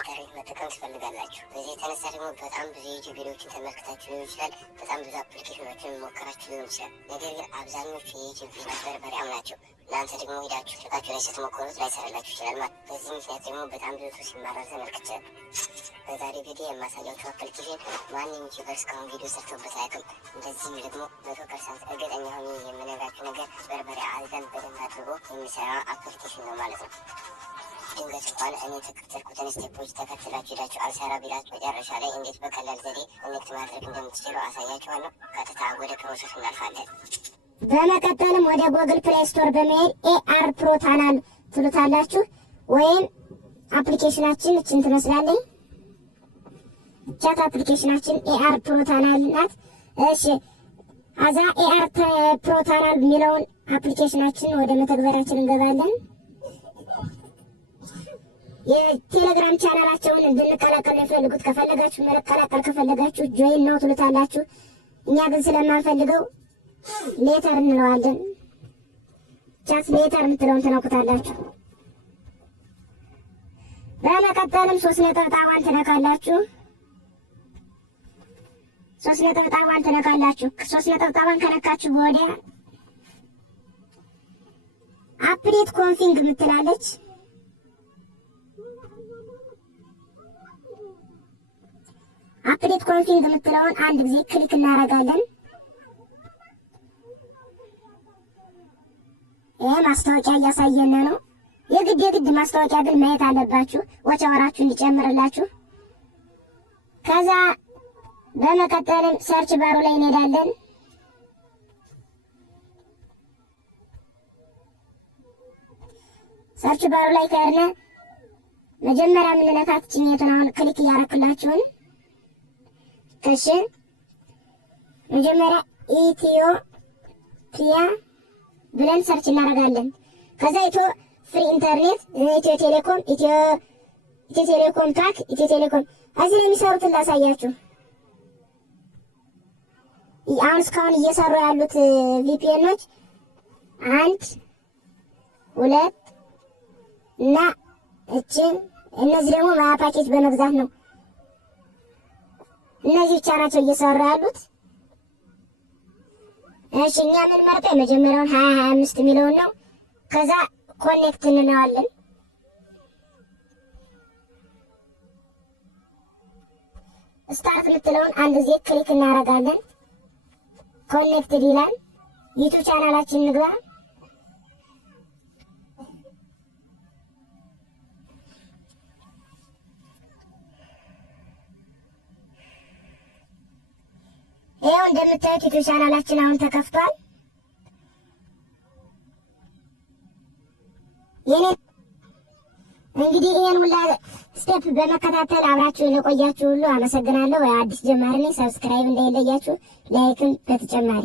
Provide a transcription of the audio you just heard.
ኢንተርኔት መጠቀም ትፈልጋላችሁ። በዚህ የተነሳ ደግሞ በጣም ብዙ የዩቲዩብ ቪዲዮዎችን ተመልክታችሁ ሊሆን ይችላል። በጣም ብዙ አፕሊኬሽኖችን ሞከራችሁ ሊሆን ይችላል። ነገር ግን አብዛኞቹ የዩቲዩብ ማጭበርበሪያም ናቸው። እናንተ ደግሞ ሄዳችሁ ስልካችሁ ላይ ስትሞክሩት ላይሰራላችሁ ይችላል ማለት። በዚህ ምክንያት ደግሞ በጣም ብዙ ሰው ሲማረር ተመልክቻለሁ። በዛሬ ቪዲዮ የማሳያችሁ አፕሊኬሽን ማንም ዩቲዩበር እስካሁን ቪዲዮ ሰርቶበት አያውቅም። እንደዚህም ደግሞ 100% እርግጠኛ ሆኜ የምነግራችሁ ነገር በርበሬ አልበን በደንብ አድርጎ የሚሰራ አፕሊኬሽን ነው ማለት ነው። ድንገት እንኳን እኔ የተከተልኩትን ስቴፖች ተከትላችሁ ሄዳችሁ አልሰራ ቢላችሁ መጨረሻ ላይ እንዴት በቀላል ዘዴ ኮኔክት ማድረግ እንደምትችሉ አሳያችኋለሁ። ቀጥታ ወደ ፕሮሰሱ እናልፋለን። በመቀጠልም ወደ ጉግል ፕሌይ ስቶር በመሄድ ኤአር ፕሮ ታናል ትሉታላችሁ። ወይም አፕሊኬሽናችን እችን ትመስላለች። ቻት አፕሊኬሽናችን ኤአር ፕሮ ታናል ናት። እሺ አዛ ኤአር ፕሮ ታናል የሚለውን አፕሊኬሽናችን ወደ መተግበሪያችን እንገባለን። የቴሌግራም ቻናላቸውን እንድንቀላቀል የፈልጉት ከፈለጋችሁ መቀላቀል ከፈለጋችሁ ጆይን ነው ትሉታላችሁ። እኛ ግን ስለማንፈልገው ሌተር እንለዋለን። ቻት ሌተር የምትለውን ትነኩታላችሁ። በመቀጠልም 3 ነጠብጣቧን ትነካላችሁ። 3 ነጠብጣቧን ትነካላችሁ። 3 ነጠብጣቧን ከነካችሁ ወዲያ አፕዴት ኮንፊግ የምትላለች አፕዴት ኮንፊግ የምትለውን አንድ ጊዜ ክሊክ እናደርጋለን። ይሄ ማስታወቂያ እያሳየን ነው። የግድ ማስታወቂያ ግን ማየት አለባችሁ ወቻወራችሁ እንዲጨምርላችሁ። ከዛ በመቀጠልም ሰርች ባሩ ላይ እንሄዳለን። ሰርች ባሩ ላይ ከርነ መጀመሪያ የምንነካት ጭኝቱን አሁን ክሊክ እያደረኩላችሁን እሺ መጀመሪያ ኢትዮጵያ ብለን ሰርች እናደርጋለን። ከዛ ኢትዮ ፍሪ ኢንተርኔት፣ ኢትዮ ቴሌኮም ፓክ፣ ኢትዮ ቴሌኮም እዚህ የሚሰሩትን ላሳያችሁ። አሁን እስካሁን እየሰሩ ያሉት ቪፒኤኖች 1 2 እና እነዚህ ደግሞ ማያ ፓኬጅ በመግዛት ነው። እነዚህ ብቻ ናቸው እየሰሩ ያሉት። እሺ እኛ ምን መርጠው የመጀመሪያውን 2025 የሚለውን ነው። ከዛ ኮኔክት እንለዋለን። ስታርት የምትለውን አንድ ጊዜ ክሊክ እናደርጋለን። ኮኔክትድ ይላል። ዩቲዩብ ቻናላችን እንግባ። ይሄው እንደምታዩት ዩቲዩብ ቻናላችን አሁን ተከፍቷል። እንግዲህ ይሄን ሁላ ስቴፕ በመከታተል አብራችሁ ለቆያችሁ ሁሉ አመሰግናለሁ። አዲስ ጀማሪ ነኝ። ሰብስክራይብ እንዳይለያችሁ፣ ላይክም በተጨማሪ